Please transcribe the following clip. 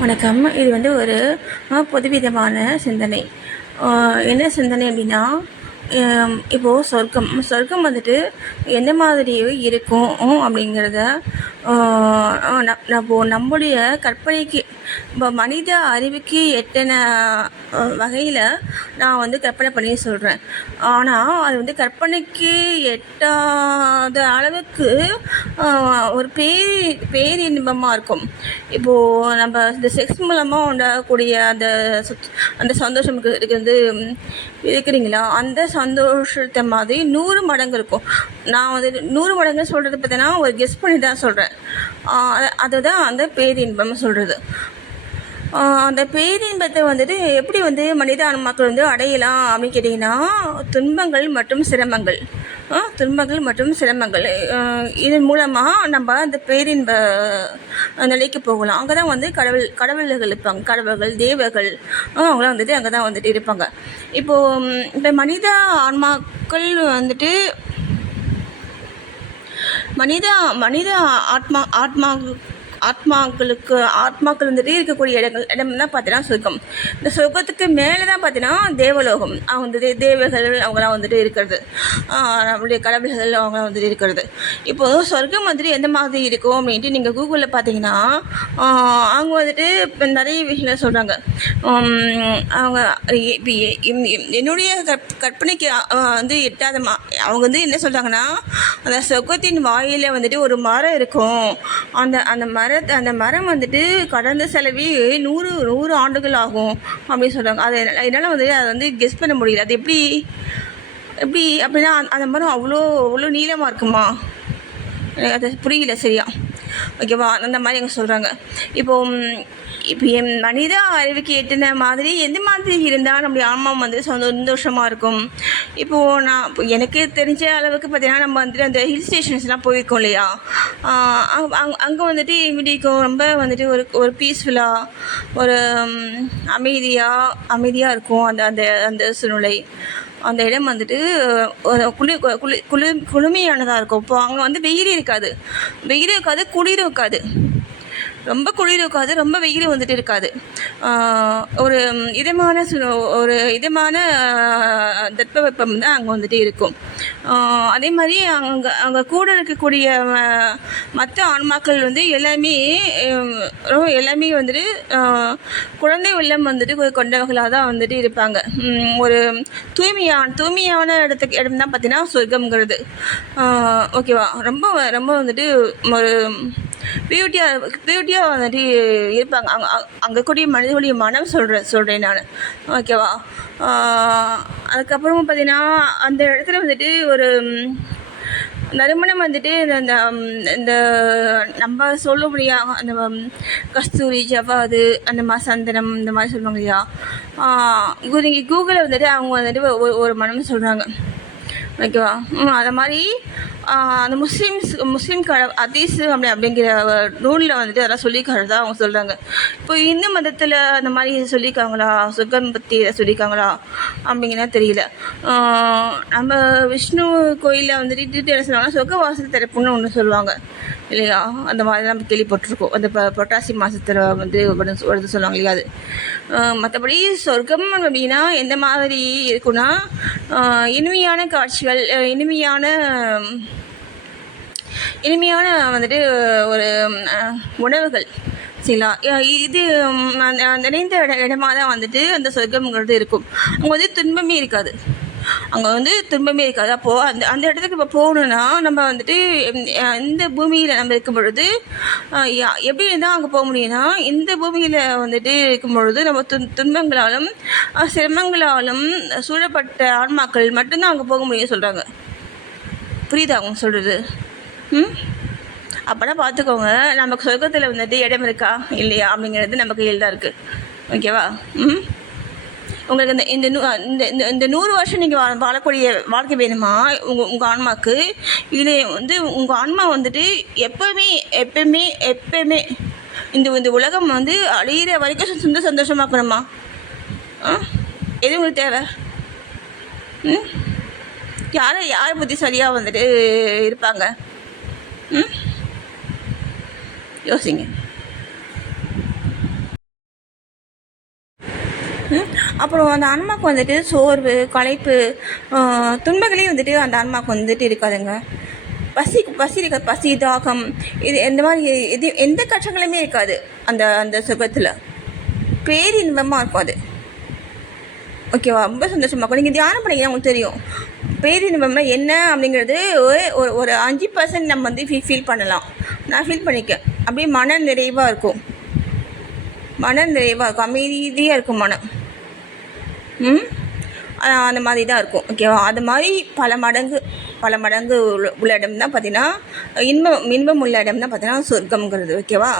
வணக்கம். இது ஒரு பொதுவிதமான சிந்தனை. என்ன சிந்தனை அப்படின்னா, இப்போது சொர்க்கம் எந்த மாதிரி இருக்கும் அப்படிங்கிறத நம்முடைய கற்பனைக்கு, இப்போ மனித அறிவுக்கு எட்டன வகையில் நான் கற்பனை பண்ணி சொல்கிறேன். ஆனால் அது கற்பனைக்கு எட்டாத அளவுக்கு ஒரு பேரின்பமாக இருக்கும். இப்போது நம்ம இந்த செக்ஸ் மூலமாக உண்டாகக்கூடிய அந்த சந்தோஷம் இருக்கிறீங்களா, அந்த சந்தோஷத்தை மாதிரி 100 மடங்கு இருக்கும். நான் 100 மடங்கு சொல்கிறது பார்த்தீங்கன்னா ஒரு கெஸ் பண்ணி தான் சொல்கிறேன். அதுதான் அந்த பேரின்பம் சொல்கிறது. அந்த பேரின்பத்தை எப்படி மனித ஆன்மாக்கள் அடையலாம் அப்படின்னு கேட்டிங்கன்னா, துன்பங்கள் மற்றும் சிரமங்கள் இதன் மூலமாக நம்ம அந்த பேரின்ப நிலைக்கு போகலாம். அங்கே தான் கடவுள்கள் இருப்பாங்க. கடவுள்கள், தேவர்கள் அவங்களாம் அங்கே தான் இருப்பாங்க. இப்போது இந்த மனித ஆன்மாக்கள் மனித ஆத்மாக்கள் இருக்கக்கூடிய இடம்லாம் பார்த்தீங்கன்னா சொர்க்கம். இந்த சொர்க்கத்துக்கு மேலே தான் பார்த்தீங்கன்னா தேவலோகம். அவங்க தேவர்கள் அவங்களாம் இருக்கிறது, நம்மளுடைய கடவுள்கள் அவங்களாம் இருக்கிறது. இப்போது சொர்க்கம் எந்த மாதிரி இருக்கும் அப்படின்ட்டு நீங்கள் கூகுளில் பார்த்தீங்கன்னா அவங்க இப்போ நிறைய விஷயங்கள் சொல்கிறாங்க. அவங்க என்னுடைய கற்பனைக்கு எட்டாத அவங்க என்ன சொல்கிறாங்கன்னா, அந்த சொர்க்கத்தின் வாயில ஒரு மரம் இருக்கும். அந்த மரம் கடந்த செலவே 100 ஆண்டுகள் ஆகும் அப்படின்னு சொல்கிறாங்க. அது என்னால் அதை கெஸ் பண்ண முடியல. அது எப்படி அப்படின்னா அந்த மரம் அவ்வளோ நீளமாக இருக்குமா? அது புரியல சரியா. ஓகேவா? அந்த மாதிரி எங்கே சொல்கிறாங்க. இப்போ என் மனித அறிவுக்கு எட்டின மாதிரி எந்த மாதிரி இருந்தால் நம்முடைய ஆன்மா சந்தோஷமாக இருக்கும். இப்போது எனக்கு தெரிஞ்ச அளவுக்கு பார்த்தீங்கன்னா, நம்ம அந்த ஹில் ஸ்டேஷன்ஸ்லாம் போயிருக்கோம் இல்லையா, அங்கே எப்படி இருக்கும், ரொம்ப ஒரு பீஸ்ஃபுல்லாக, ஒரு அமைதியாக இருக்கும் அந்த சூழ்நிலை. அந்த இடம் குளுமையானதாக இருக்கும். இப்போ அங்கே வெயில் இருக்காது, குளிரும் இருக்காது. ரொம்ப குளிர் இருக்காது, ரொம்ப வெயில் இருக்காது. ஒரு இதமான தட்பவெப்பம் தான் அங்கே இருக்கும். அதே மாதிரி அங்கே கூட இருக்கக்கூடிய மற்ற ஆன்மாக்கள் எல்லாமே குழந்தை உள்ளம் கொண்டவர்களாக தான் இருப்பாங்க. ஒரு தூய்மையான இடம் தான் பார்த்தீங்கன்னா சொர்க்கம்ங்கிறது. ஓகேவா? ரொம்ப ரொம்ப ஒரு பியூட்டியாக இருப்பாங்க. அங்கே கூடிய மனிதனுடைய மனம் சொல்கிறேன் நான். ஓகேவா? அதுக்கப்புறமா பார்த்தீங்கன்னா அந்த இடத்துல ஒரு நறுமணம் இந்த நம்ம சொல்ல முடியாது, அந்த கஸ்தூரி, ஜவ்வாது, அந்த மாதிரி சந்தனம், இந்த மாதிரி சொல்லுவாங்க இல்லையா. நீங்கள் கூகுளில் அவங்க ஒரு மனம் சொல்கிறாங்க. ஓகேவா? அது மாதிரி அந்த முஸ்லீம் ஹதீஸ் அப்படிங்கிற நூலில் அதெல்லாம் சொல்லிக்கிறதா அவங்க சொல்கிறாங்க. இப்போ இந்து மதத்தில் அந்த மாதிரி சொல்லியிருக்காங்களா, சொர்க்கம் பற்றி சொல்லியிருக்காங்களா அப்படிங்கன்னா தெரியல. நம்ம விஷ்ணு கோயிலில் என்ன சொல்லுவாங்கன்னா, சொர்க்க வாசல் திறப்புன்னு ஒன்று சொல்லுவாங்க இல்லையா. அந்த மாதிரி நம்ம கேள்விப்பட்டிருக்கோம். அந்த புரட்டாசி மாதத்தில் வருது சொல்லுவாங்க இல்லையா. அது மற்றபடி சொர்க்கம் அப்படின்னா எந்த மாதிரி இருக்குன்னா, இனிமையான காட்சிகள், இனிமையான ஒரு உணவுகள் சரிங்களா. இது நிறைந்த இடமா தான் அந்த சொர்க்கம்ங்கிறது இருக்கும். அங்கே துன்பமே இருக்காது. அப்போது அந்த இடத்துக்கு இப்போ போகணுன்னா நம்ம இந்த பூமியில் நம்ம இருக்கும் பொழுது எப்படி இருந்தால் அங்கே போக முடியும்னா, இந்த பூமியில் இருக்கும் பொழுது நம்ம துன்பங்களாலும் சிரமங்களாலும் சூழப்பட்ட ஆன்மாக்கள் மட்டும்தான் அங்கே போக முடியும்னு சொல்கிறாங்க. புரியுதா அவங்க சொல்கிறது? அப்போனா பார்த்துக்கோங்க, நமக்கு சொர்க்கத்தில் இடம் இருக்கா இல்லையா அப்படிங்கிறது நம்ம கையில் தான் இருக்குது. ஓகேவா? உங்களுக்கு இந்த 100 வருஷம் நீங்கள் வாழக்கூடிய வாழ்க்கை வேணுமா உங்கள் ஆன்மாவுக்கு? இது உங்கள் ஆன்மா எப்பவுமே இந்த உலகம் அழியிற வரைக்கும் சந்தோஷமாக்கணுமா? எது உங்களுக்கு தேவை? யாரை புத்திசாலியாக இருப்பாங்க? யோசிங்க. அப்புறம் அந்த ஆன்மாவுக்கு வந்துட்டு சோர்வு, களைப்பு, துன்பங்களே வந்துட்டு அந்த ஆன்மாவுக்கு வந்துட்டு இருக்காதுங்க. பசி, தாகம், இது இந்த மாதிரி எந்த கஷ்டங்களுமே இருக்காது அந்த அந்த சுகத்தில். பேரின்பமாக இருக்கும் அது. ஓகேவா? ரொம்ப சந்தோஷமாக இருக்கும். நீங்கள் தியானம் பண்ணிங்கன்னா உங்களுக்கு தெரியும் பேரின்பம்னா என்ன அப்படிங்கிறது. ஒரு 5% நம்ம வந்து ஃபீல் பண்ணலாம். நான் ஃபீல் பண்ணிக்கேன். அப்படியே மன நிறைவாக இருக்கும், அமைதியாக இருக்கும் மனம். அந்த மாதிரி தான் இருக்கும். ஓகேவா? அது மாதிரி பல மடங்கு உள்ள இடம் தான் பார்த்தீங்கன்னா இன்பம் உள்ள இடம் தான் பார்த்தீங்கன்னா சொர்க்கம்ங்கிறது. ஓகேவா?